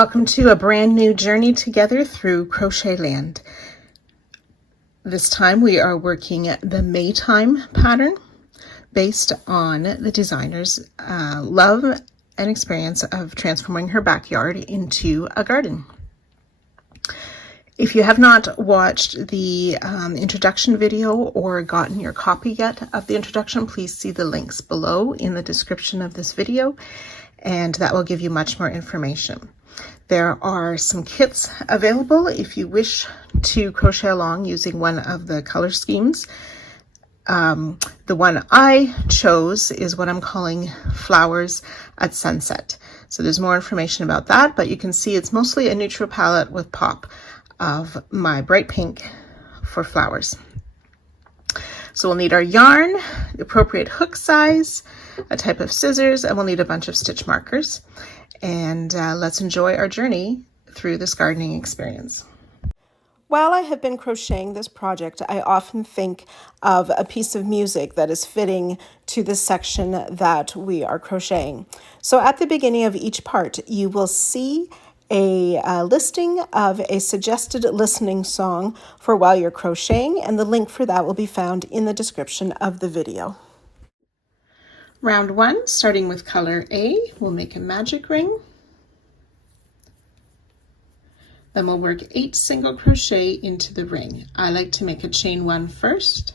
Welcome to a brand new journey together through Crochet Land. This time we are working the Maytime pattern based on the designer's love and experience of transforming her backyard into a garden. If you have not watched the introduction video or gotten your copy yet of the introduction, please see the links below in the description of this video, and that will give you much more information. There are some kits available if you wish to crochet along using one of the color schemes. The one I chose is what I'm calling Flowers at Sunset. So there's more information about that, but you can see it's mostly a neutral palette with pop of my bright pink for flowers. So we'll need our yarn, the appropriate hook size, a type of scissors, and we'll need a bunch of stitch markers. And let's enjoy our journey through this gardening experience. While I have been crocheting this project, I often think of a piece of music that is fitting to the section that we are crocheting. So at the beginning of each part, you will see a listing of a suggested listening song for while you're crocheting, and the link for that will be found in the description of the video. Round 1, starting with color A, we'll make a magic ring. Then we'll work 8 single crochet into the ring. I like to make a chain 1 first,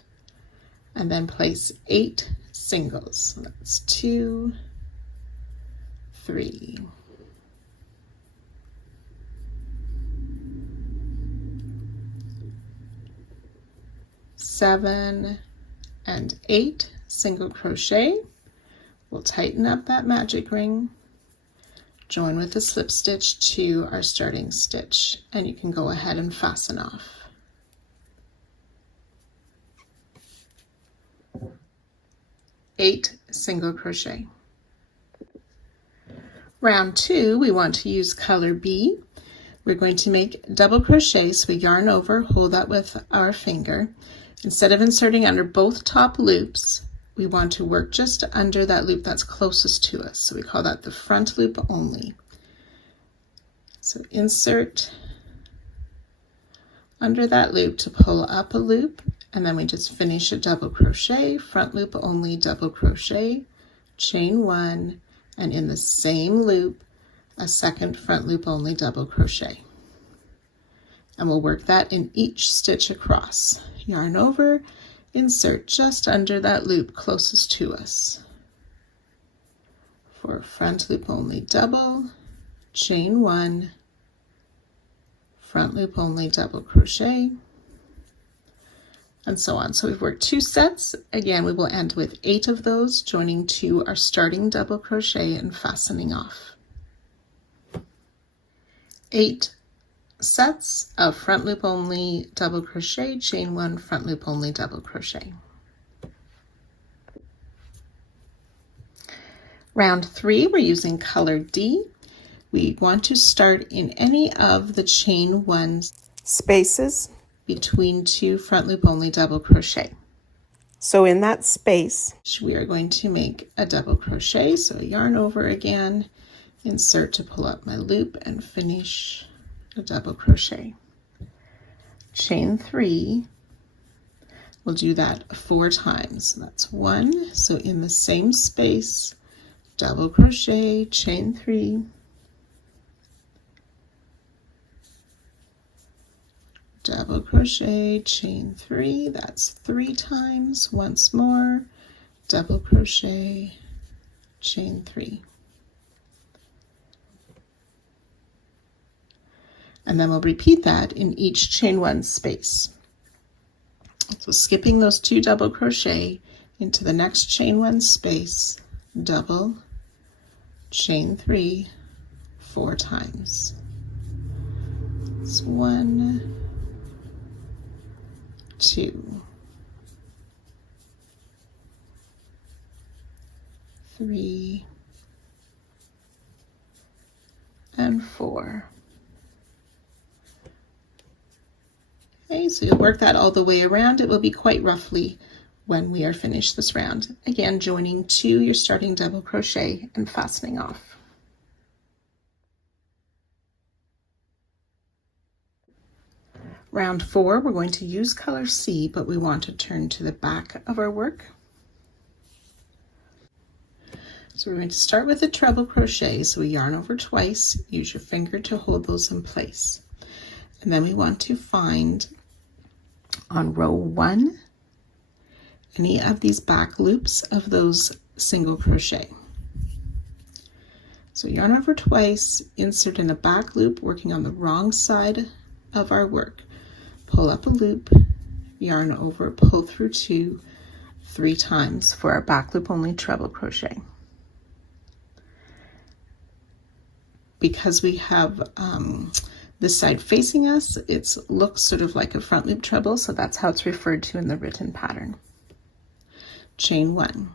and then place 8 singles. That's 2, 3, 7, and 8 single crochet. We'll tighten up that magic ring, join with a slip stitch to our starting stitch, and you can go ahead and fasten off. Eight single crochet. Round 2, we want to use color B. We're going to make double crochet, so we yarn over, hold that with our finger. Instead of inserting under both top loops, we want to work just under that loop that's closest to us. So we call that the front loop only. So insert under that loop to pull up a loop, and then we just finish a double crochet, front loop only, double crochet, chain 1, and in the same loop, a second front loop only double crochet. And we'll work that in each stitch across. Yarn over, insert just under that loop closest to us. For front loop only double, chain 1, front loop only double crochet, and so on. So we've worked 2 sets. Again, we will end with 8 of those, joining to our starting double crochet and fastening off. 8 sets of front loop only double crochet, chain 1, front loop only double crochet. Round 3, we're using color D. We want to start in any of the chain 1 spaces between 2 front loop only double crochet. So in that space, we are going to make a double crochet. So yarn over again, insert to pull up my loop, and finish a double crochet. Chain 3, we'll do that 4 times. That's 1, so in the same space, double crochet, chain 3, double crochet, chain 3, that's 3 times. Once more, double crochet, chain 3. And then we'll repeat that in each chain 1 space. So skipping those 2 double crochet into the next chain 1 space, double, chain 3, 4 times. It's 1, 2, 3, and 4. Okay, so you'll work that all the way around. It will be quite roughly when we are finished this round. Again, joining to your starting double crochet and fastening off. Round 4, we're going to use color C, but we want to turn to the back of our work. So we're going to start with a treble crochet. So we yarn over twice, use your finger to hold those in place. And then we want to find on row 1 any of these back loops of those single crochet. So yarn over twice, insert in a back loop working on the wrong side of our work. Pull up a loop, yarn over, pull through 2, 3 times for our back loop only treble crochet. Because we have this side facing us, it looks sort of like a front loop treble, so that's how it's referred to in the written pattern. Chain 1.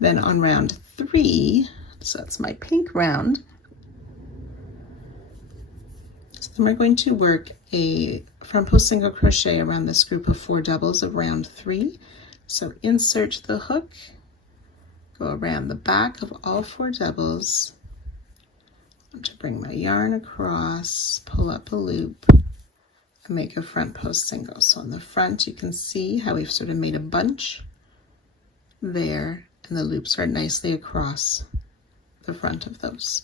Then on round 3, so that's my pink round, so then we're going to work a front post single crochet around this group of 4 doubles of round 3. So insert the hook, go around the back of all 4 doubles, to bring my yarn across, pull up a loop, and make a front post single. So on the front you can see how we've sort of made a bunch there, and the loops are nicely across the front of those.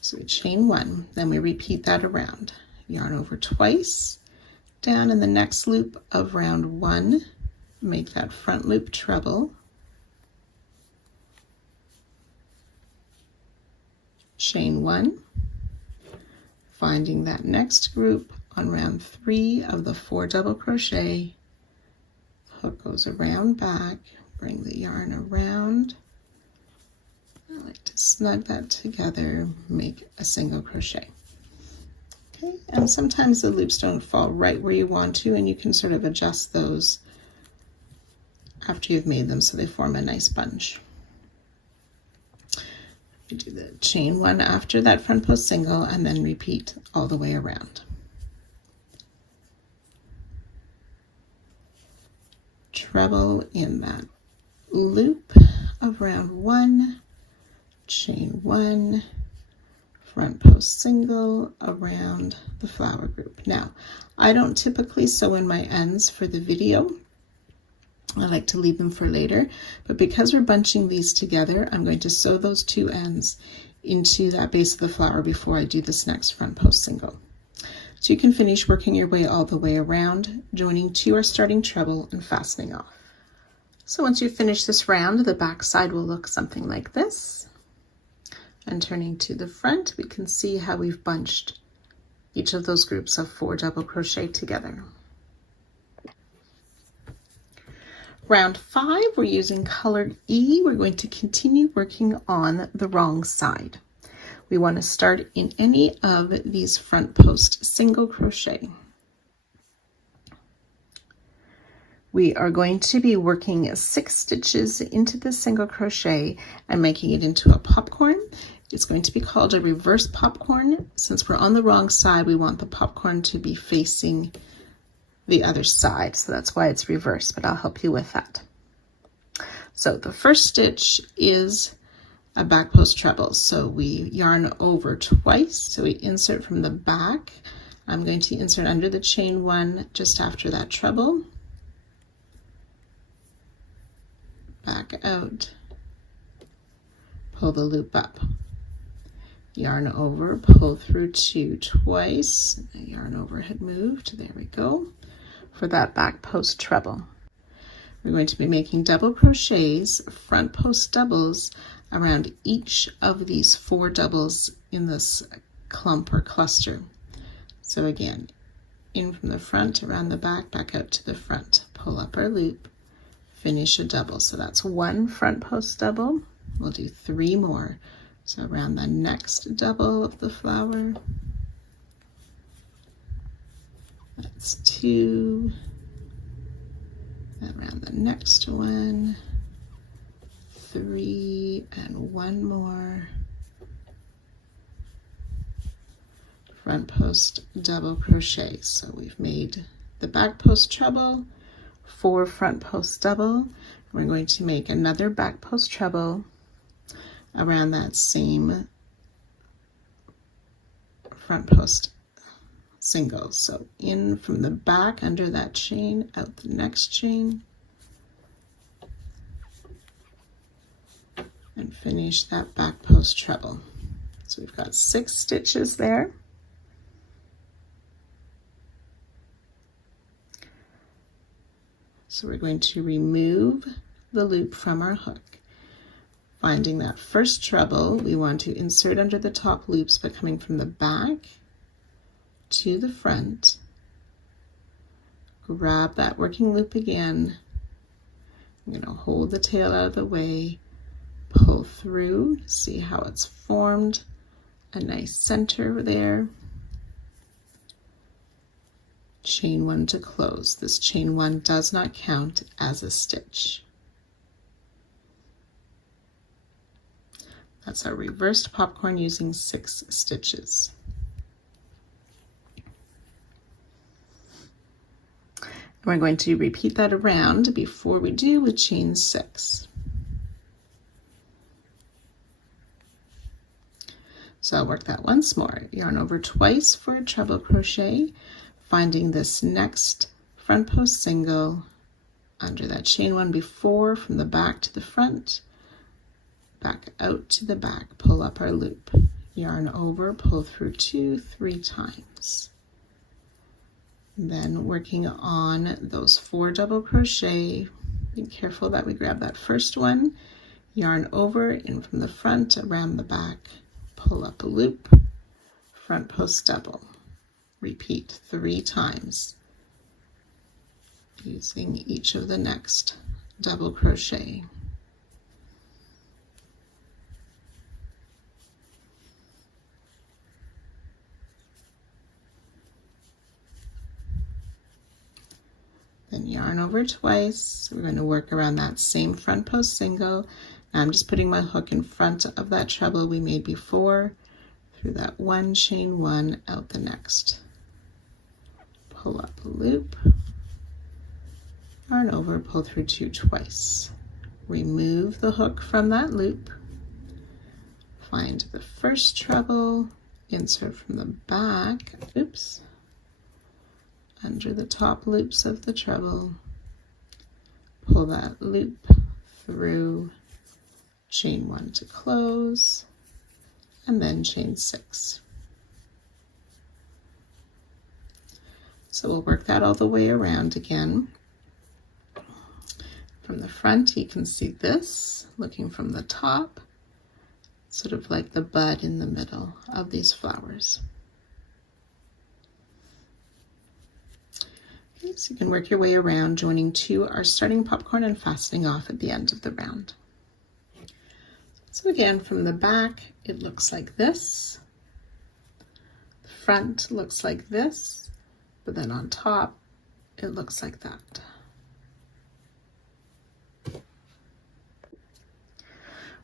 So we chain 1, then we repeat that around. Yarn over twice, down in the next loop of round 1, make that front loop treble, chain 1, finding that next group on round 3 of the 4 double crochet, hook goes around back, bring the yarn around. I like to snug that together, make a single crochet. Okay, and sometimes the loops don't fall right where you want to, and you can sort of adjust those after you've made them so they form a nice bunch. You do the chain 1 after that front post single and then repeat all the way around. Treble in that loop of round 1, chain 1, front post single around the flower group. Now, I don't typically sew in my ends for the video. I like to leave them for later, but because we're bunching these together, I'm going to sew those 2 ends into that base of the flower before I do this next front post single. So you can finish working your way all the way around, joining to our starting treble and fastening off. So once you finish this round, the back side will look something like this. And turning to the front, we can see how we've bunched each of those groups of 4 double crochet together. Round 5, we're using color E. We're going to continue working on the wrong side. We want to start in any of these front post single crochet. We are going to be working 6 stitches into the single crochet and making it into a popcorn. It's going to be called a reverse popcorn. Since we're on the wrong side, we want the popcorn to be facing the other side, so that's why it's reversed, but I'll help you with that. So the first stitch is a back post treble, so we yarn over twice, so we insert from the back. I'm going to insert under the chain 1 just after that treble, back out, pull the loop up, yarn over, pull through 2 twice, the yarn over had moved, there we go. For that back post treble, we're going to be making double crochets, front post doubles around each of these 4 doubles in this clump or cluster. So again, in from the front, around the back, back out to the front, pull up our loop, finish a double. So that's 1 front post double. We'll do 3 more. So around the next double of the flower, that's 2, and around the next one, 3, and 1 more. Front post double crochet. So we've made the back post treble, 4 front post double. We're going to make another back post treble around that same front post single. So in from the back under that chain, out the next chain, and finish that back post treble. So we've got 6 stitches there. So we're going to remove the loop from our hook. Finding that first treble, we want to insert under the top loops, but coming from the back to the front. Grab that working loop again. I'm going to hold the tail out of the way, pull through, see how it's formed a nice center there. Chain 1 to close. This chain 1 does not count as a stitch. That's our reversed popcorn using 6 stitches. We're going to repeat that around before we do with chain 6. So I'll work that once more. Yarn over twice for a treble crochet, finding this next front post single under that chain 1 before, from the back to the front, back out to the back, pull up our loop, yarn over, pull through 2, 3 times. Then working on those 4 double crochet, be careful that we grab that first one, yarn over, in from the front, around the back, pull up a loop, front post double. Repeat 3 times using each of the next double crochet. Then yarn over twice. We're going to work around that same front post single. Now I'm just putting my hook in front of that treble we made before, through that 1, chain 1, out the next. Pull up a loop, yarn over, pull through 2 twice. Remove the hook from that loop, find the first treble, insert from the back, oops, under the top loops of the treble, pull that loop through, chain 1 to close, and then chain 6. So we'll work that all the way around again. From the front, you can see this, looking from the top, sort of like the bud in the middle of these flowers. Okay, so you can work your way around, joining to our starting popcorn and fastening off at the end of the round. So again, from the back, it looks like this. The front looks like this. But then on top, it looks like that.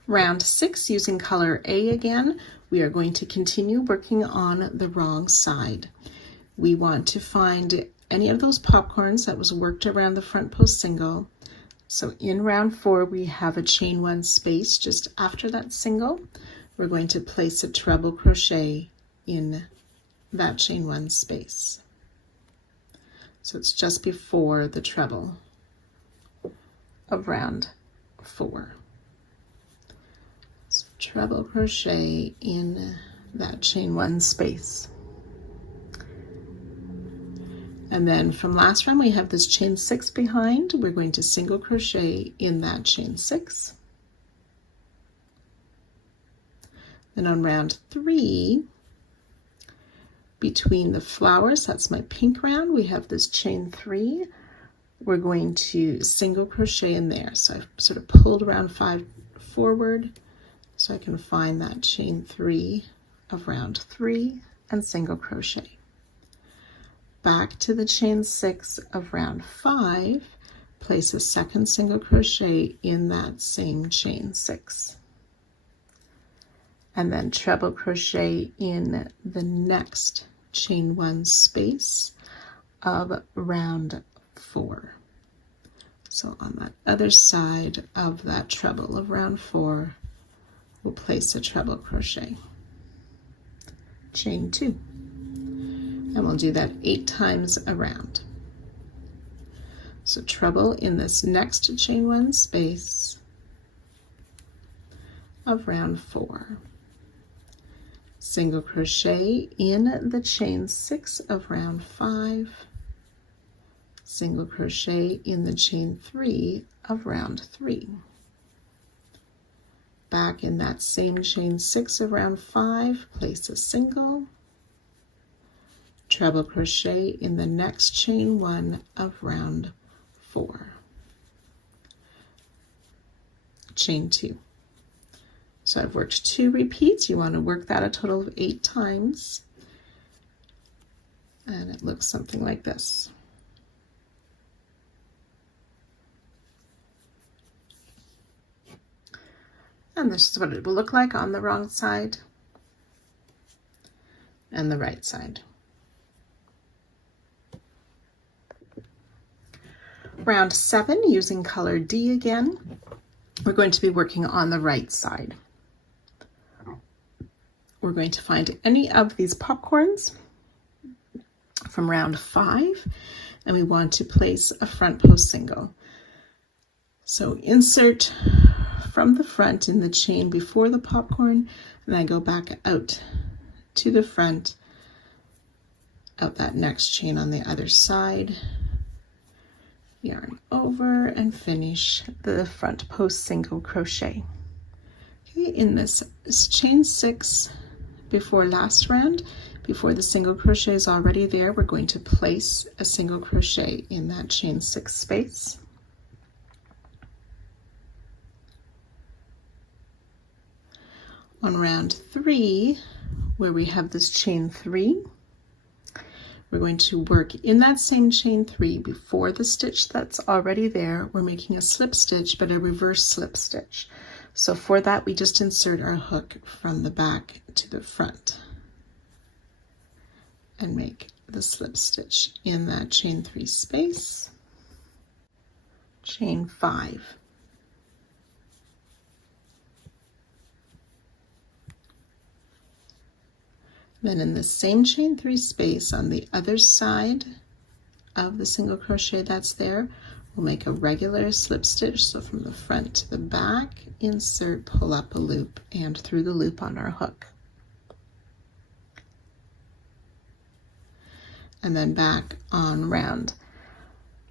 Round 6, using color A again, we are going to continue working on the wrong side. We want to find any of those popcorns that was worked around the front post single. So in round 4, we have a chain 1 space just after that single. We're going to place a treble crochet in that chain 1 space. So it's just before the treble of round 4. So treble crochet in that chain 1 space. And then from last round, we have this chain 6 behind. We're going to single crochet in that chain 6. Then on round 3, between the flowers, that's my pink round, we have this chain 3. We're going to single crochet in there. So I've sort of pulled round 5 forward so I can find that chain 3 of round 3 and single crochet. Back to the chain 6 of round 5, place a second single crochet in that same chain 6. And then treble crochet in the next chain 1 space of round 4. So on that other side of that treble of round 4, we'll place a treble crochet. Chain 2. And we'll do that 8 times around. So treble in this next chain 1 space of round 4. Single crochet in the chain 6 of round 5. Single crochet in the chain 3 of round 3. Back in that same chain 6 of round 5, place a single, treble crochet in the next chain 1 of round 4, chain 2. So I've worked 2 repeats. You want to work that a total of 8 times, and it looks something like this. And this is what it will look like on the wrong side and the right side. Round 7, using color D again, we're going to be working on the right side. We're going to find any of these popcorns from round 5, and we want to place a front post single. So insert from the front in the chain before the popcorn, and I go back out to the front, out that next chain on the other side, yarn over, and finish the front post single crochet. Okay, in this chain 6 before last round, before the single crochet is already there, we're going to place a single crochet in that chain 6 space. On round 3, where we have this chain 3, we're going to work in that same chain 3 before the stitch that's already there. We're making a slip stitch, but a reverse slip stitch. So for that, we just insert our hook from the back to the front and make the slip stitch in that chain 3 space. Chain 5. Then in the same chain 3 space on the other side of the single crochet that's there, we'll make a regular slip stitch. So from the front to the back, insert, pull up a loop, and through the loop on our hook. And then back on round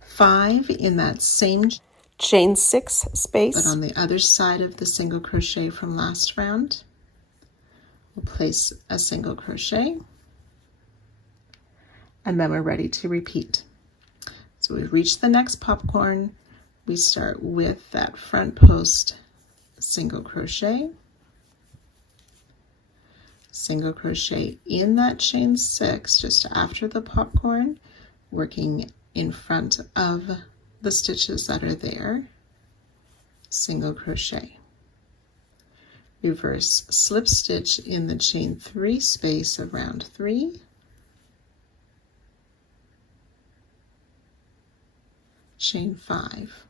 5 in that same chain 6 space, but on the other side of the single crochet from last round, we'll place a single crochet, and then we're ready to repeat. So we've reached the next popcorn. We start with that front post single crochet, single crochet in that chain 6 just after the popcorn, working in front of the stitches that are there, single crochet. Reverse slip stitch in the chain 3 space of round 3, chain 5,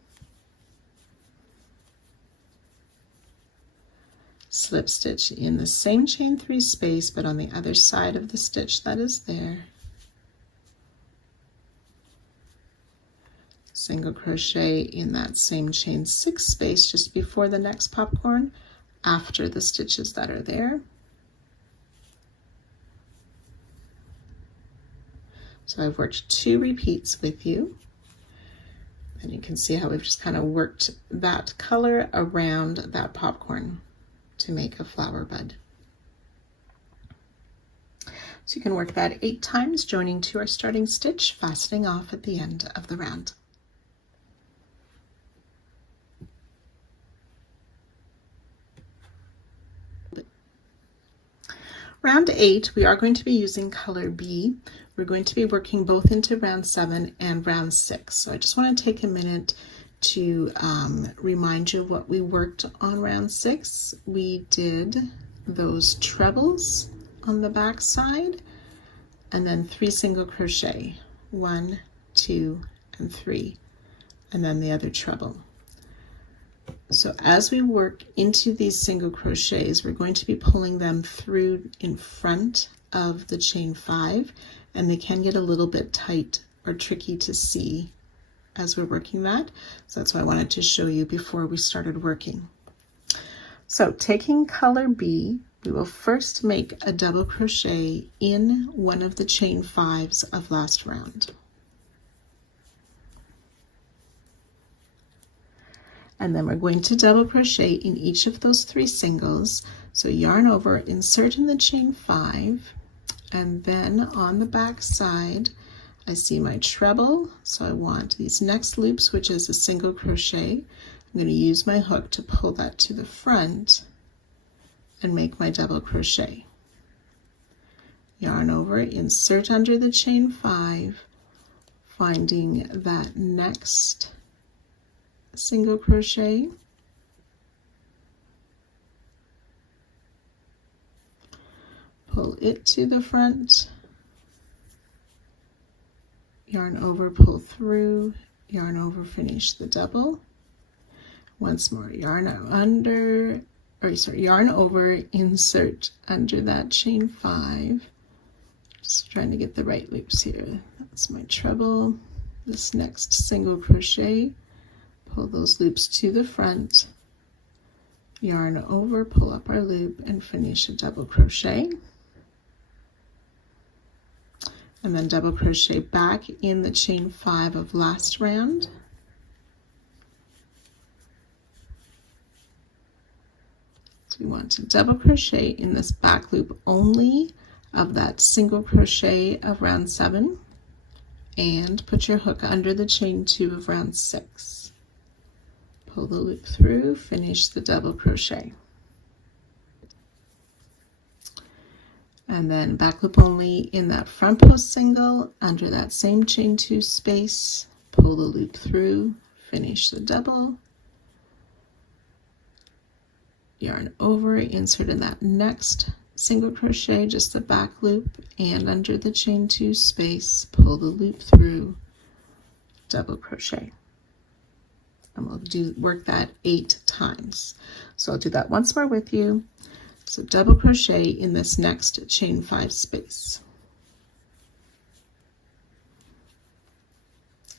slip stitch in the same chain 3 space but on the other side of the stitch that is there, single crochet in that same chain 6 space just before the next popcorn, after the stitches that are there. So I've worked 2 repeats with you, and you can see how we've just kind of worked that color around that popcorn to make a flower bud. So you can work that 8 times, joining to our starting stitch, fastening off at the end of the round. Round 8, we are going to be using color B. We're going to be working both into round 7 and round 6. So I just want to take a minute to remind you of what we worked on round 6. We did those trebles on the back side, and then 3 single crochet, 1, 2, and 3, and then the other treble. So as we work into these single crochets, we're going to be pulling them through in front of the chain 5 and they can get a little bit tight or tricky to see as we're working that. So that's why I wanted to show you before we started working. So taking color B, we will first make a double crochet in one of the chain 5s of last round. And then we're going to double crochet in each of those 3 singles. So yarn over, insert in the chain 5, and then on the back side, I see my treble. So I want these next loops, which is a single crochet. I'm going to use my hook to pull that to the front and make my double crochet. Yarn over, insert under the chain 5, finding that next single crochet, pull it to the front, yarn over, pull through, yarn over, finish the double. Once more, yarn over, insert under that chain 5. Just trying to get the right loops here. That's my treble. This next single crochet, pull those loops to the front, yarn over, pull up our loop, and finish a double crochet. And then double crochet back in the chain 5 of last round. So we want to double crochet in this back loop only of that single crochet of round 7, and put your hook under the chain 2 of round 6. Pull the loop through, finish the double crochet. And then back loop only in that front post single under that same chain 2 space, pull the loop through, finish the double, yarn over, insert in that next single crochet, just the back loop, and under the chain 2 space, pull the loop through, double crochet. And we'll work that 8 times. So I'll do that once more with you. So double crochet in this next chain 5 space.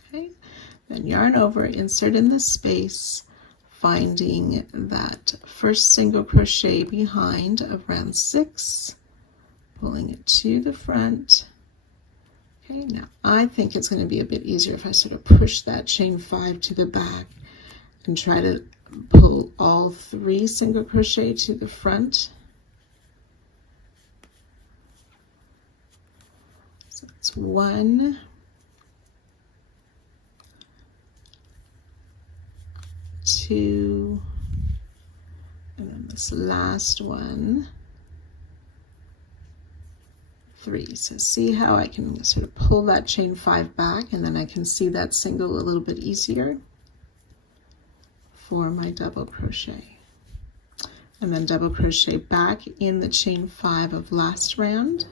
Okay, then yarn over, insert in this space, finding that first single crochet behind of round 6, pulling it to the front. Okay, now I think it's going to be a bit easier if I sort of push that chain 5 to the back and try to pull all 3 single crochet to the front. So it's 1, 2, and then this last one, 3. So see how I can sort of pull that chain 5 back, and then I can see that single a little bit easier for my double crochet. And then double crochet back in the chain 5 of last round.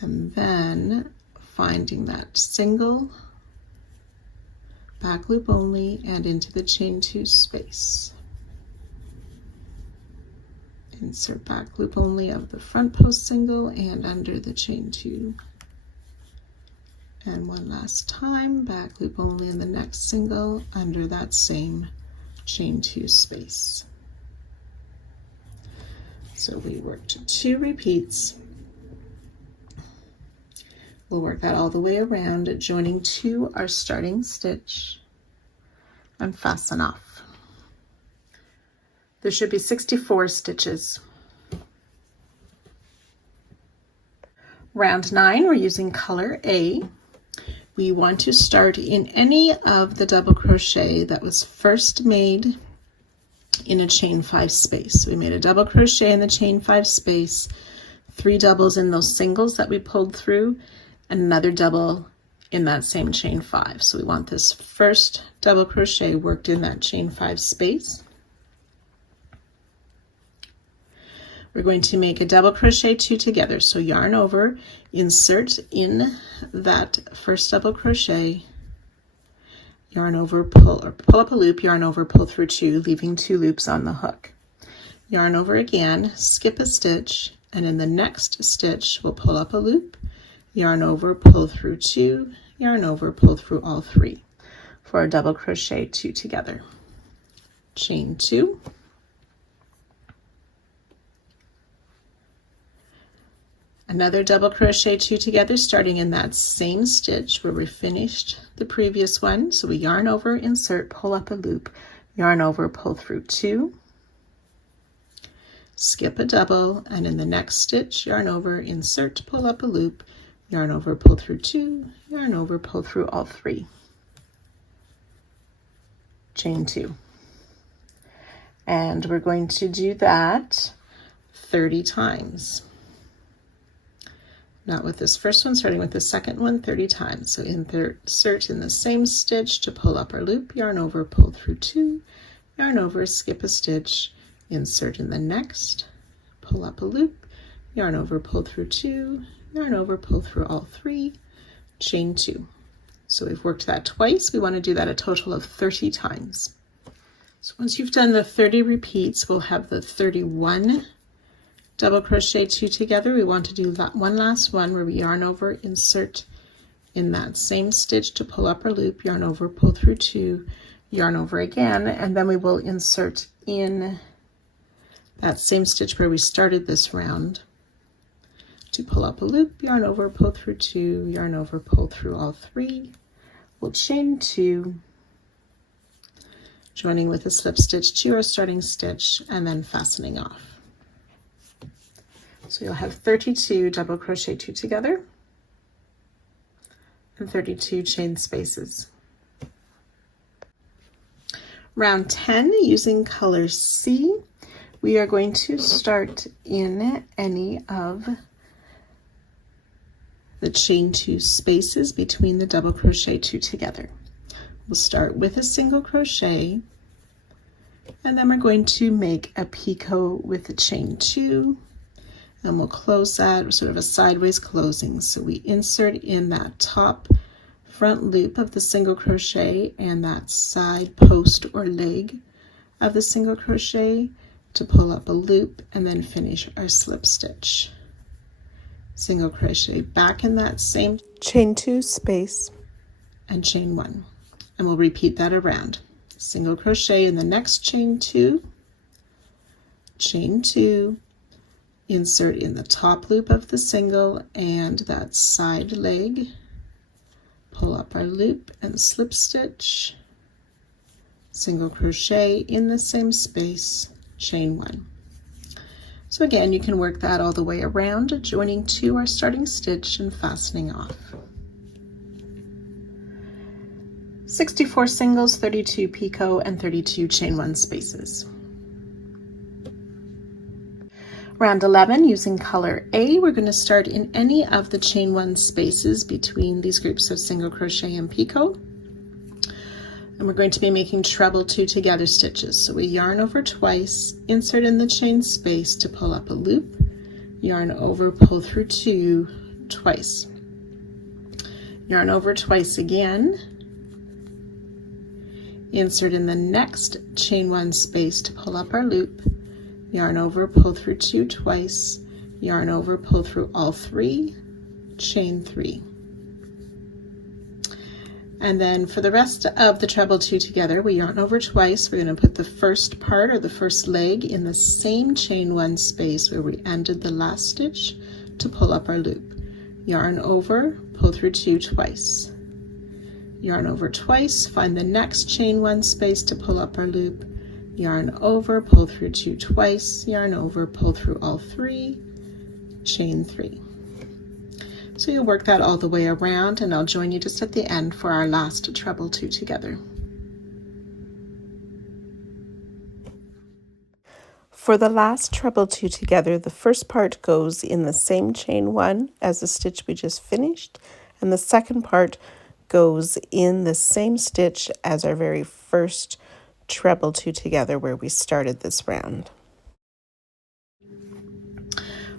And then finding that single, back loop only, and into the chain 2 space. Insert back loop only of the front post single and under the chain 2. And one last time, back loop only in the next single under that same chain 2 space. So we worked 2 repeats. We'll work that all the way around, joining to our starting stitch, and fasten off. There should be 64 stitches. Round 9, we're using color A. We want to start in any of the double crochet that was first made in a chain 5 space. We made a double crochet in the chain 5 space, 3 doubles in those singles that we pulled through, and another double in that same chain 5. So we want this first double crochet worked in that chain 5 space. We're going to make a double crochet 2 together. So yarn over, insert in that first double crochet, yarn over, pull up a loop, yarn over, pull through 2, leaving 2 loops on the hook. yarn over again, skip a stitch, and in the next stitch we'll pull up a loop, yarn over, pull through 2, yarn over, pull through all 3 for a double crochet 2 together. Chain 2, another double crochet 2 together, starting in that same stitch where we finished the previous one. So we yarn over, insert, pull up a loop, yarn over, pull through 2, skip a double, and in the next stitch yarn over, insert, pull up a loop, yarn over, pull through 2, yarn over, pull through all 3, chain 2. And we're going to do that 30 times. Not with this first one, starting with the second one 30 times. So insert in the same stitch to pull up our loop, yarn over, pull through 2, yarn over, skip a stitch, insert in the next, pull up a loop, yarn over, pull through 2, yarn over, pull through all 3, chain 2. So we've worked that twice. We want to do that a total of 30 times. So once you've done the 30 repeats, we'll have the 31 double crochet 2 together. We want to do that one last one where we yarn over, insert in that same stitch to pull up our loop, yarn over, pull through 2, yarn over again, and then we will insert in that same stitch where we started this round to pull up a loop, yarn over, pull through 2, yarn over, pull through all 3. We'll chain 2, joining with a slip stitch to our starting stitch, and then fastening off. So you'll have 32 double crochet 2 together and 32 chain spaces. Round 10, using color C, we are going to start in any of the chain 2 spaces between the double crochet 2 together. We'll start with a single crochet, and then we're going to make a picot with the chain 2, and we'll close that, sort of a sideways closing. So we insert in that top front loop of the single crochet and that side post or leg of the single crochet to pull up a loop, and then finish our slip stitch. Single crochet back in that same chain 2 space and chain 1, and we'll repeat that around. Single crochet in the next chain 2, chain 2, insert in the top loop of the single and that side leg, pull up our loop and slip stitch, single crochet in the same space, chain 1. So again, you can work that all the way around, joining to our starting stitch and fastening off. 64 singles, 32 picot, and 32 chain 1 spaces. Round 11, using color A, we're going to start in any of the chain 1 spaces between these groups of single crochet and picot. And we're going to be making treble 2 together stitches. So we yarn over twice, insert in the chain space to pull up a loop, yarn over, pull through 2 twice, yarn over twice again, insert in the next chain 1 space to pull up our loop, yarn over, pull through 2 twice, yarn over, pull through all 3, chain 3. And then for the rest of the treble 2 together, we yarn over twice. We're going to put the first part or the first leg in the same chain 1 space where we ended the last stitch to pull up our loop. Yarn over, pull through 2 twice. Yarn over twice, find the next chain 1 space to pull up our loop. Yarn over, pull through 2 twice, yarn over, pull through all 3, chain 3. So you'll work that all the way around, and I'll join you just at the end for our last treble 2 together. For the last treble 2 together, the first part goes in the same chain 1 as the stitch we just finished, and the second part goes in the same stitch as our very first treble 2 together where we started this round.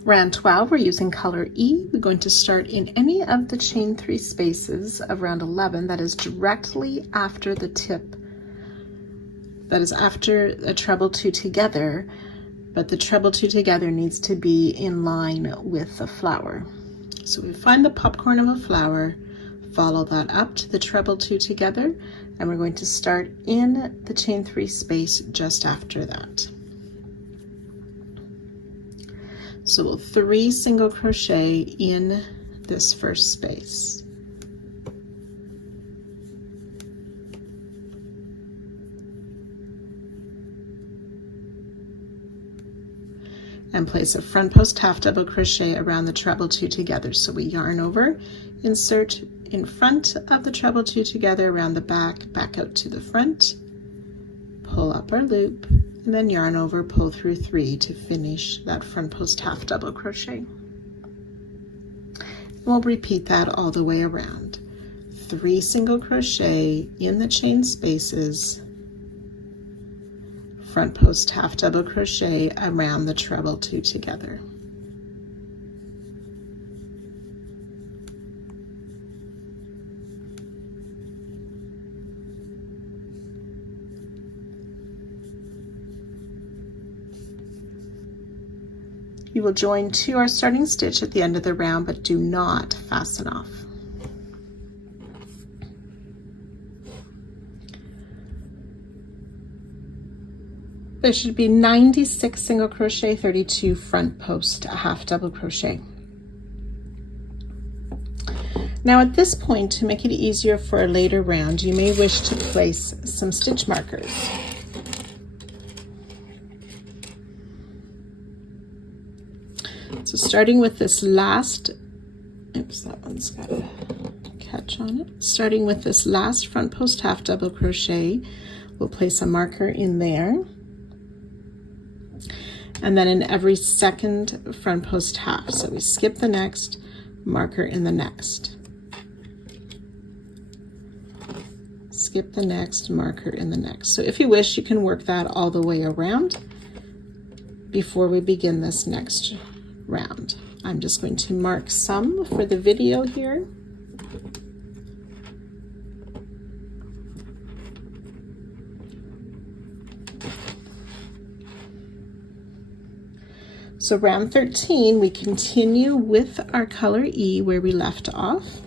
Round 12, we're using color E. We're going to start in any of the chain 3 spaces of round 11 that is directly after the tip, that is after a treble 2 together, but the treble 2 together needs to be in line with the flower. So we find the popcorn of a flower, follow that up to the treble 2 together, and we're going to start in the chain 3 space just after that. So we'll 3 single crochet in this first space. And place a front post half double crochet around the treble 2 together. So we yarn over, insert in front of the treble 2 together, around the back, back out to the front, pull up our loop, and then yarn over, pull through 3 to finish that front post half double crochet. We'll repeat that all the way around. 3 single crochet in the chain spaces, front post half double crochet around the treble 2 together. You will join to our starting stitch at the end of the round, but do not fasten off. There should be 96 single crochet, 32 front post half double crochet. Now at this point, to make it easier for a later round, you may wish to place some stitch markers. So starting with this last, oops, that one's got a catch on it. Starting with this last front post half double crochet, we'll place a marker in there. And then in every second front post half. So we skip the next, marker in the next. Skip the next, marker in the next. So if you wish, you can work that all the way around before we begin this next round. I'm just going to mark some for the video here. So round 13, we continue with our color E where we left off.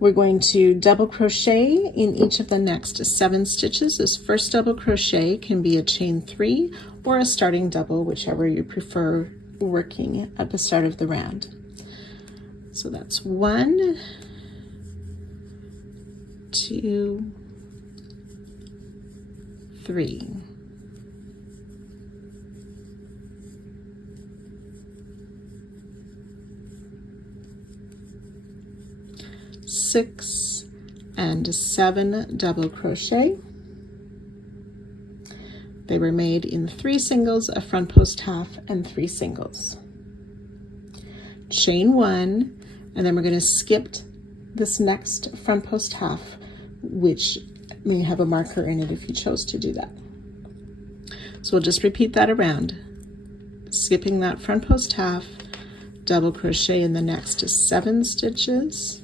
We're going to double crochet in each of the next 7 stitches. This first double crochet can be a chain 3 or a starting double, whichever you prefer working at the start of the round. So that's 1, 2, 3. 6 and 7 double crochet. They were made in 3 singles, a front post half, and 3 singles. Chain 1, and then we're going to skip this next front post half, which may have a marker in it if you chose to do that. So we'll just repeat that around, skipping that front post half, double crochet in the next 7 stitches,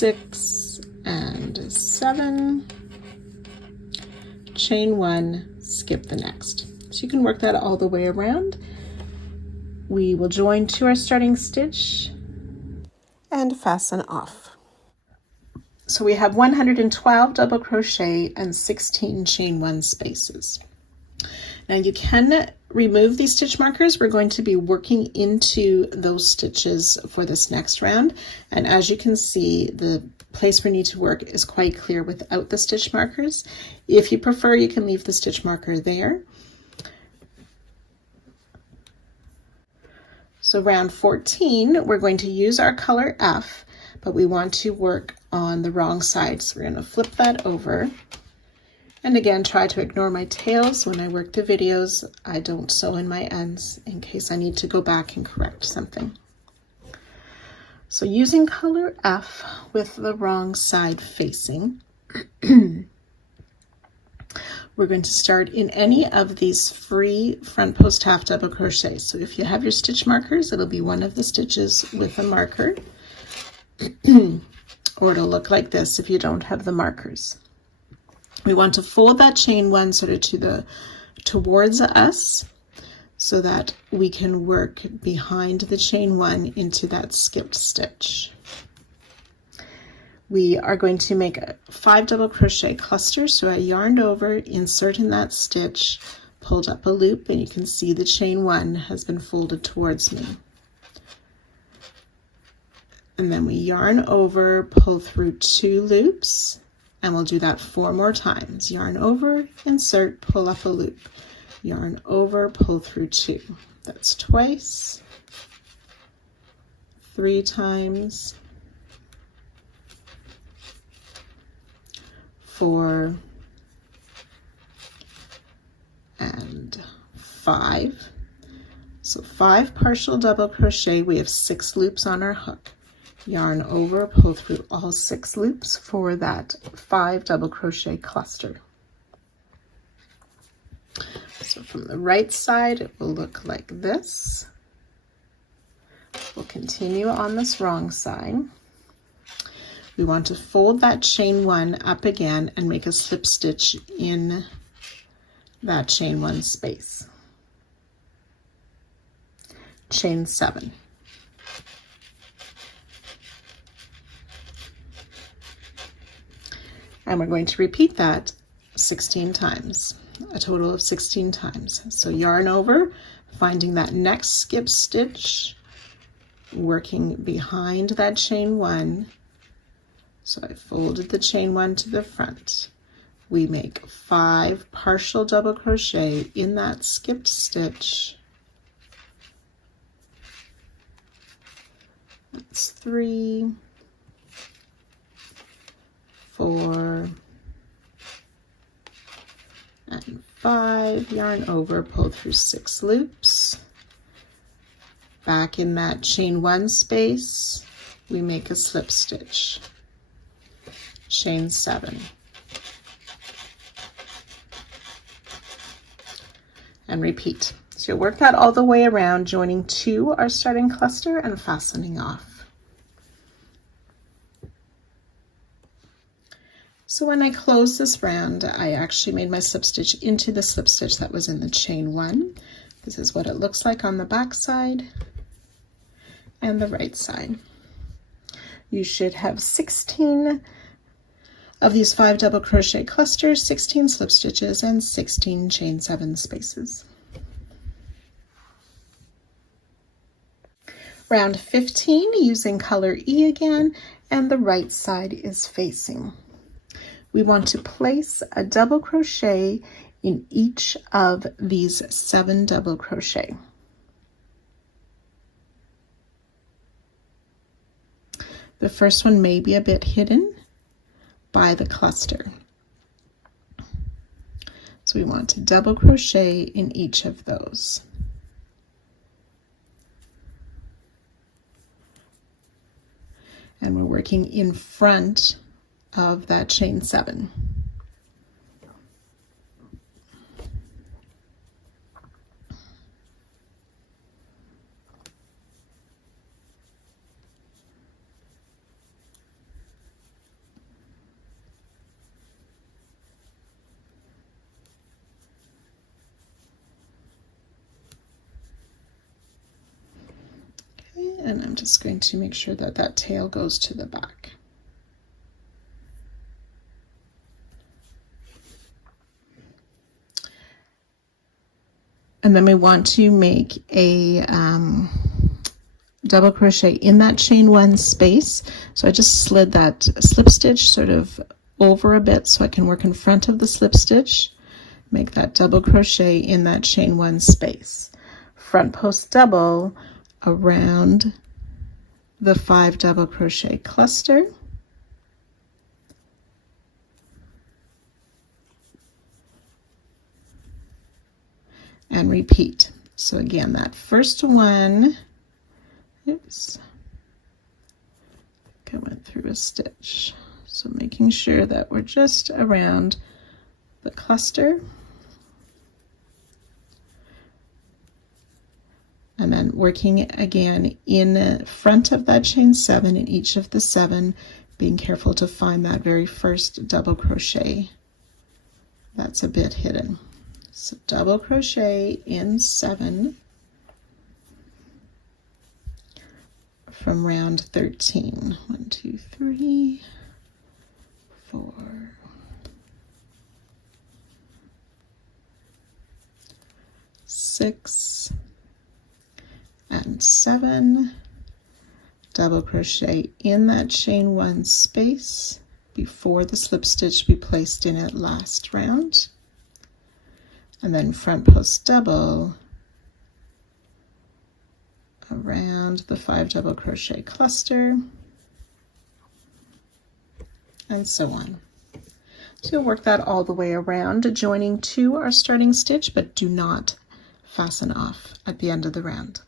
six and 7, chain 1, skip the next. So you can work that all the way around. We will join to our starting stitch and fasten off. So we have 112 double crochet and 16 chain 1 spaces. Now you can remove these stitch markers. We're going to be working into those stitches for this next round. And as you can see, the place we need to work is quite clear without the stitch markers. If you prefer, you can leave the stitch marker there. So round 14, we're going to use our color F, but we want to work on the wrong side. So we're going to flip that over. And again, try to ignore my tails when I work the videos. I don't sew in my ends in case I need to go back and correct something. So using color F with the wrong side facing, We're going to start in any of these free front post half double crochet. So if you have your stitch markers, it'll be one of the stitches with a marker, or it'll look like this if you don't have the markers. We want to fold that chain one sort of towards us so that we can work behind the chain one into that skipped stitch. We are going to make a 5 double crochet cluster. So I yarned over, insert in that stitch, pulled up a loop, and you can see the chain one has been folded towards me. And then we yarn over, pull through 2 loops, and we'll do that 4 more times. Yarn over, insert, pull up a loop. Yarn over, pull through 2. That's twice, 3 times, 4, and 5. So 5 partial double crochet. We have 6 loops on our hook. Yarn over, pull through all 6 loops for that 5 double crochet cluster. So from the right side, it will look like this. We'll continue on this wrong side. We want to fold that chain one up again and make a slip stitch in that chain one space. Chain 7. And we're going to repeat that 16 times, a total of 16 times. So yarn over, finding that next skip stitch, working behind that chain one. So I folded the chain one to the front. We make 5 partial double crochet in that skipped stitch. That's 3, 4, and 5. Yarn over, pull through 6 loops. Back in that chain one space, we make a slip stitch. Chain 7. And repeat. So you'll work that all the way around, joining 2 our starting cluster and fastening off. So when I close this round, I actually made my slip stitch into the slip stitch that was in the chain 1. This is what it looks like on the back side and the right side. You should have 16 of these 5 double crochet clusters, 16 slip stitches, and 16 chain 7 spaces. Round 15, using color E again, and the right side is facing. We want to place a double crochet in each of these 7 double crochet. The first one may be a bit hidden by the cluster. So we want to double crochet in each of those. And we're working in front of that chain 7. And I'm just going to make sure that that tail goes to the back. And then we want to make a double crochet in that chain 1 space. So I just slid that slip stitch sort of over a bit so I can work in front of the slip stitch, make that double crochet in that chain 1 space. Front post double around the 5 double crochet cluster, and repeat. So again, that first one, oops, I went through a stitch. So making sure that we're just around the cluster, and then working again in front of that chain 7 in each of the 7, being careful to find that very first double crochet that's a bit hidden. So double crochet in 7 from round 13. 1, 2, 3, 4, 6, and 7. Double crochet in that chain 1 space before the slip stitch we placed in it last round, and then front post double around the 5 double crochet cluster, and so on. So you'll work that all the way around, joining to our starting stitch, but do not fasten off at the end of the round.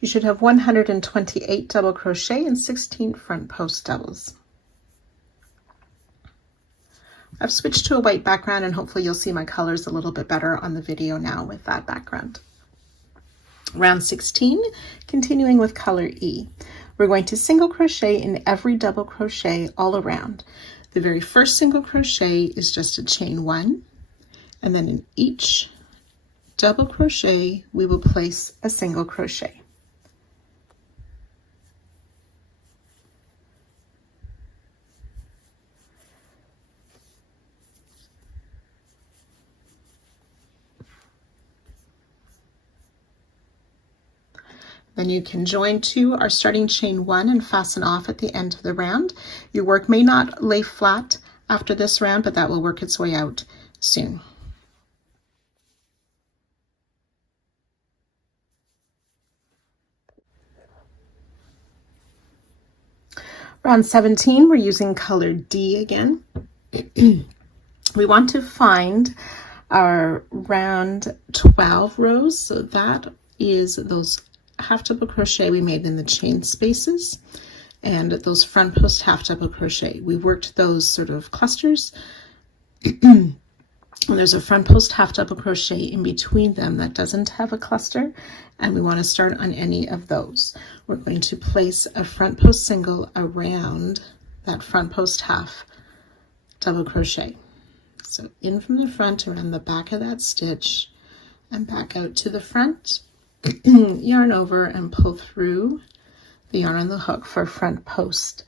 You should have 128 double crochet and 16 front post doubles. I've switched to a white background, and hopefully you'll see my colors a little bit better on the video now with that background. Round 16, continuing with color E. We're going to single crochet in every double crochet all around. The very first single crochet is just a chain 1, and then in each double crochet we will place a single crochet. Then you can join to our starting chain 1 and fasten off at the end of the round. Your work may not lay flat after this round, but that will work its way out soon. Round 17, we're using color D again. We want to find our round 12 rows, so that is those half double crochet we made in the chain spaces and those front post half double crochet. We worked those sort of clusters. And there's a front post half double crochet in between them that doesn't have a cluster, and we want to start on any of those. We're going to place a front post single around that front post half double crochet. So in from the front around the back of that stitch and back out to the front. Yarn over and pull through the yarn on the hook for front post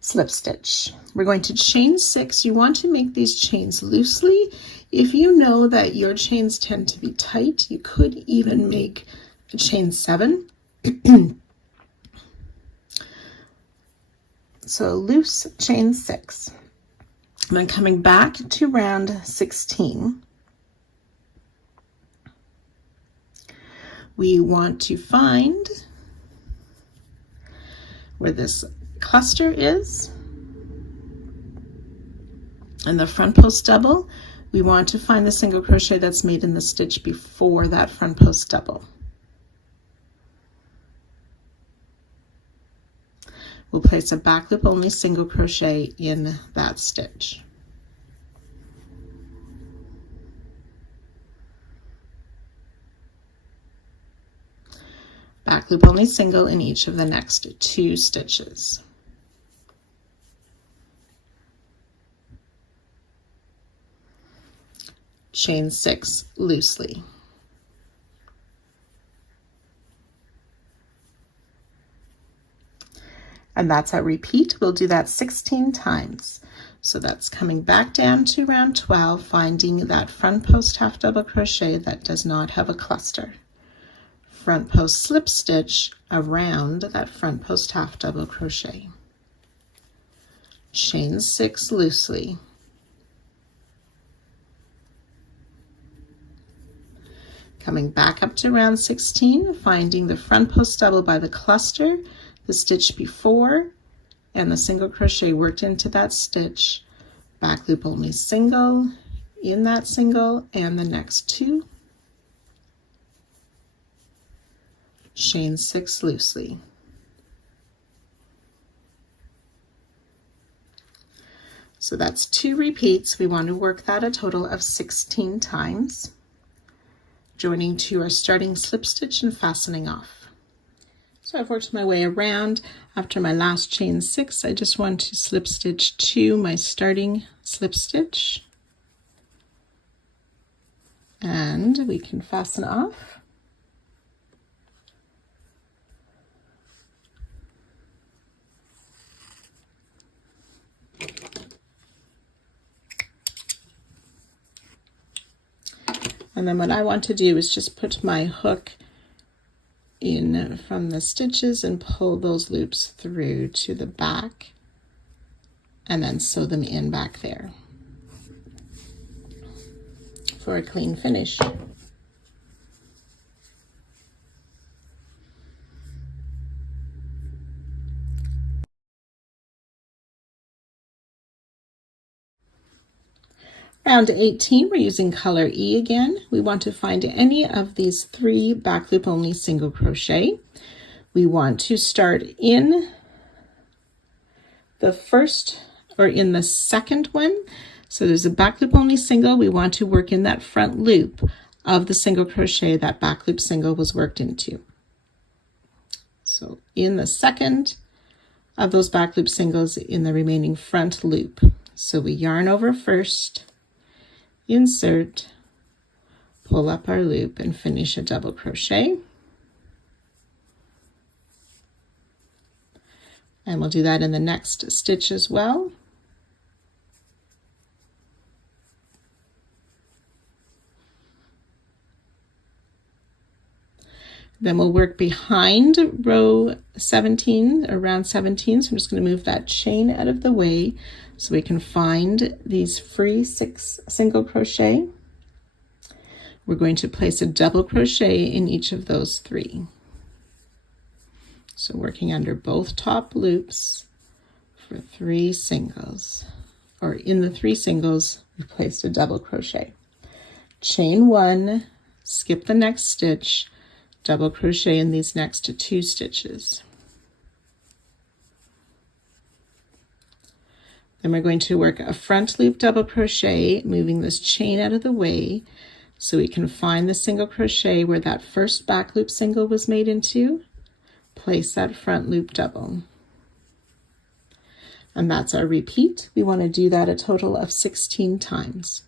slip stitch. We're going to chain 6. You want to make these chains loosely. If you know that your chains tend to be tight, you could even make a chain 7. So loose chain 6. And then coming back to round 16, we want to find where this cluster is, and the front post double, we want to find the single crochet that's made in the stitch before that front post double. We'll place a back loop only single crochet in that stitch. Back loop only single in each of the next 2 stitches. Chain 6 loosely. And that's our repeat. We'll do that 16 times. So that's coming back down to round 12, finding that front post half double crochet that does not have a cluster. Front post slip stitch around that front post half double crochet. Chain 6 loosely. Coming back up to round 16, finding the front post double by the cluster, the stitch before, and the single crochet worked into that stitch. Back loop only single in that single and the next 2. Chain 6 loosely. So that's 2 repeats. We want to work that a total of 16 times, joining to our starting slip stitch and fastening off. So I've worked my way around. After my last chain 6, I just want to slip stitch to my starting slip stitch, and we can fasten off. And then what I want to do is just put my hook in from the stitches and pull those loops through to the back and then sew them in back there for a clean finish. Round 18, we're using color E again. We want to find any of these 3 back loop only single crochet. We want to start in the first or in the second one. So there's a back loop only single. We want to work in that front loop of the single crochet that back loop single was worked into. So in the second of those back loop singles in the remaining front loop. So we yarn over first, insert, pull up our loop, and finish a double crochet. And we'll do that in the next stitch as well. Then we'll work behind row 17, or round 17. So I'm just going to move that chain out of the way so we can find these free 6 single crochet. We're going to place a double crochet in each of those 3. So working under both top loops for 3 singles, or in the 3 singles, we placed a double crochet. Chain 1, skip the next stitch, double crochet in these next 2 stitches. Then we're going to work a front loop double crochet, moving this chain out of the way so we can find the single crochet where that first back loop single was made into, place that front loop double. And that's our repeat. We want to do that a total of 16 times.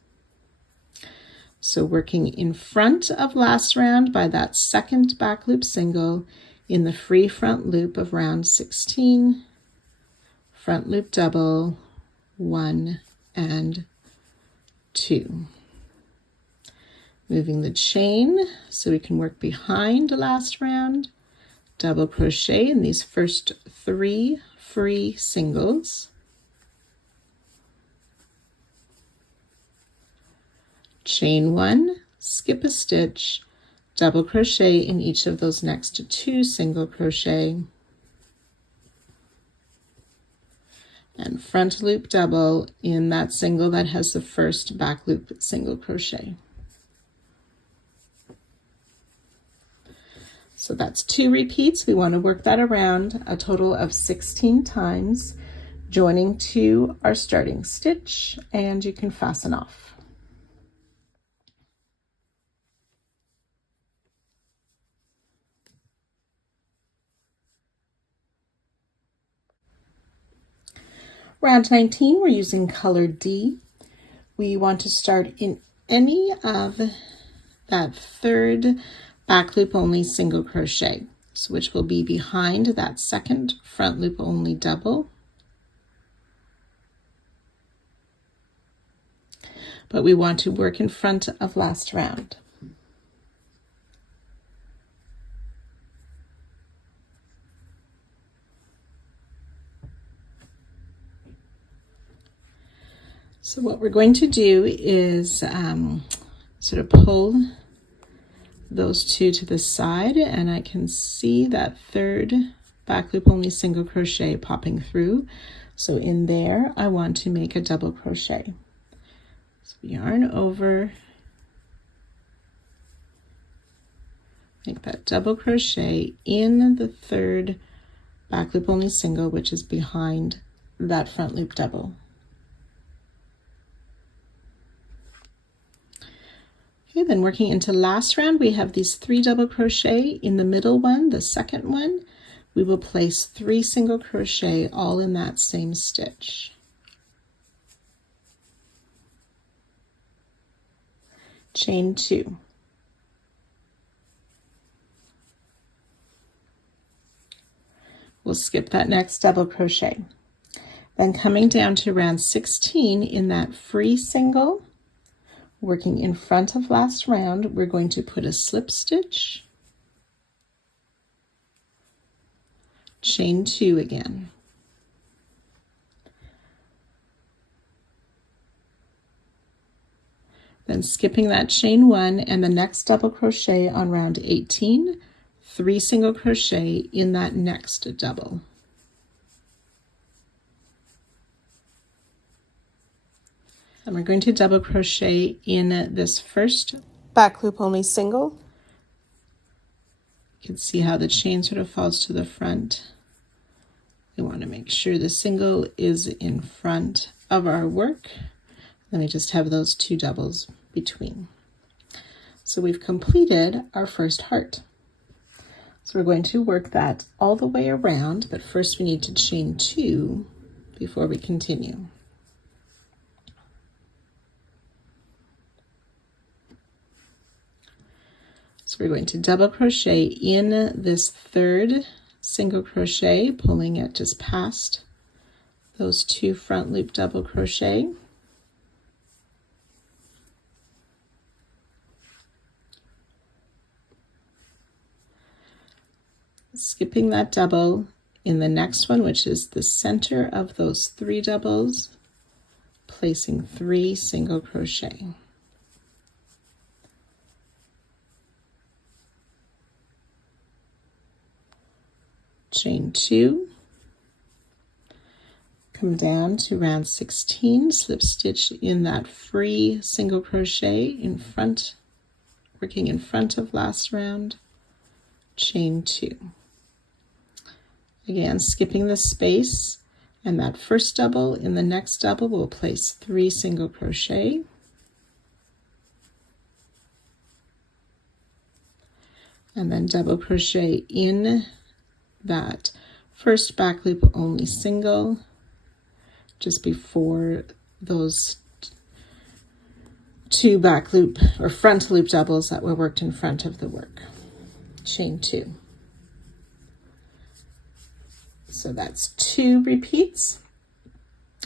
So working in front of last round by that second back loop single in the free front loop of round 16, front loop double, 1 and 2. Moving the chain so we can work behind last round, double crochet in these first 3 free singles, chain 1, skip a stitch, double crochet in each of those next 2 single crochet, and front loop double in that single that has the first back loop single crochet. So that's 2 repeats. We want to work that around a total of 16 times, joining to our starting stitch, and you can fasten off. Round 19, we're using color D. We want to start in any of that 3rd back loop only single crochet, so which will be behind that second front loop only double. But we want to work in front of last round. So what we're going to do is sort of pull those 2 to the side, and I can see that 3rd back loop only single crochet popping through. So in there, I want to make a double crochet. So yarn over, make that double crochet in the 3rd back loop only single, which is behind that front loop double. Okay, then working into last round, we have these 3 double crochet in the middle one, the second one. We will place 3 single crochet all in that same stitch. Chain 2. We'll skip that next double crochet. Then coming down to round 16 in that free single, working in front of last round, we're going to put a slip stitch, chain 2 again. Then skipping that chain 1 and the next double crochet on round 18, 3 single crochet in that next double. And we're going to double crochet in this first back loop only single. You can see how the chain sort of falls to the front. We want to make sure the single is in front of our work. Then we just have those 2 doubles between. So we've completed our first heart. So we're going to work that all the way around, but first we need to chain 2 before we continue. So we're going to double crochet in this third single crochet, pulling it just past those 2 front loop double crochet. Skipping that double in the next one, which is the center of those 3 doubles, placing 3 single crochet. Chain 2, come down to round 16, slip stitch in that free single crochet in front, working in front of last round, chain 2. Again, skipping the space and that first double in the next double, we'll place 3 single crochet. And then double crochet in that first back loop only single just before those 2 back loop or front loop doubles that were worked in front of the work. Chain 2. So that's 2 repeats.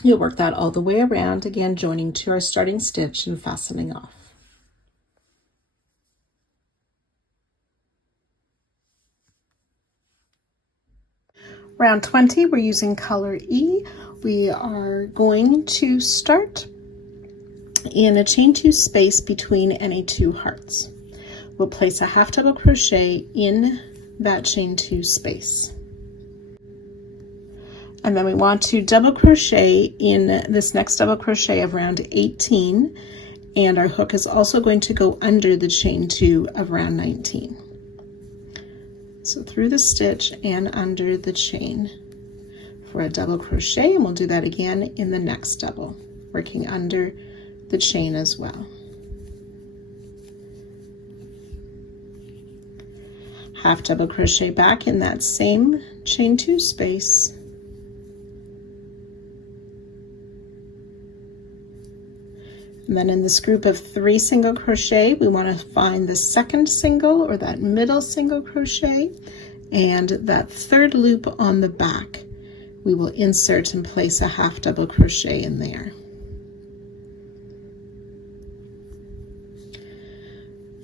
You'll work that all the way around, again joining to our starting stitch and fastening off. Round 20, we're using color E. We are going to start in a chain 2 space between any 2 hearts. We'll place a half double crochet in that chain 2 space. And then we want to double crochet in this next double crochet of round 18, and our hook is also going to go under the chain 2 of round 19. So through the stitch and under the chain for a double crochet, and we'll do that again in the next double, working under the chain as well. Half double crochet back in that same chain 2 space. And then in this group of 3 single crochet, we want to find the second single or that middle single crochet, and that third loop on the back. We will insert and place a half double crochet in there.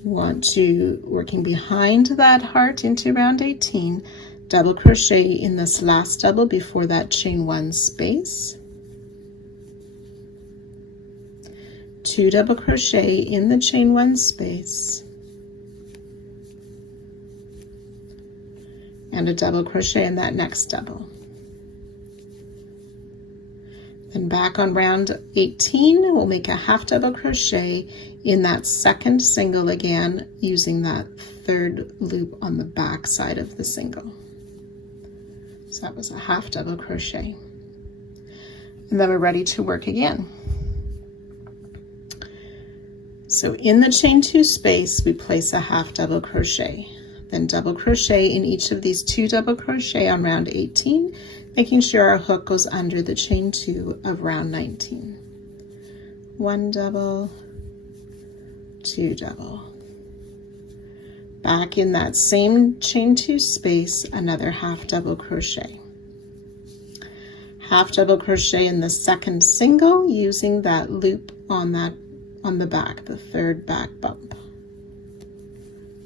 We want to, working behind that heart into round 18, double crochet in this last double before that chain 1 space. 2 double crochet in the chain 1 space, and a double crochet in that next double. Then back on round 18, we'll make a half double crochet in that second single again, using that third loop on the back side of the single. So that was a half double crochet. And then we're ready to work again. So in the chain 2 space, we place a half double crochet, then double crochet in each of these 2 double crochet on round 18, making sure our hook goes under the chain 2 of round 19. 1 double, 2 double. Back in that same chain 2 space, another half double crochet. Half double crochet in the second single using that loop on the back, the third back bump,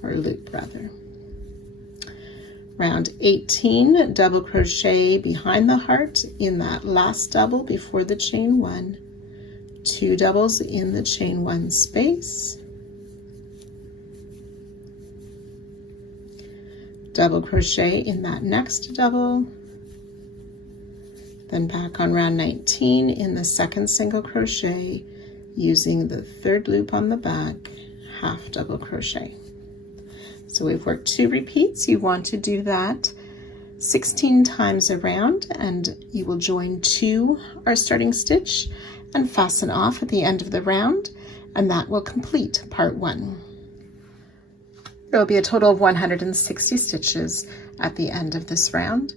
or loop rather. Round 18, double crochet behind the heart in that last double before the chain 1, 2 doubles in the chain 1 space, double crochet in that next double, then back on round 19 in the second single crochet using the third loop on the back, half double crochet. So we've worked 2 repeats. You want to do that 16 times around, and you will join 2 our starting stitch and fasten off at the end of the round, and that will complete part 1. There will be a total of 160 stitches at the end of this round.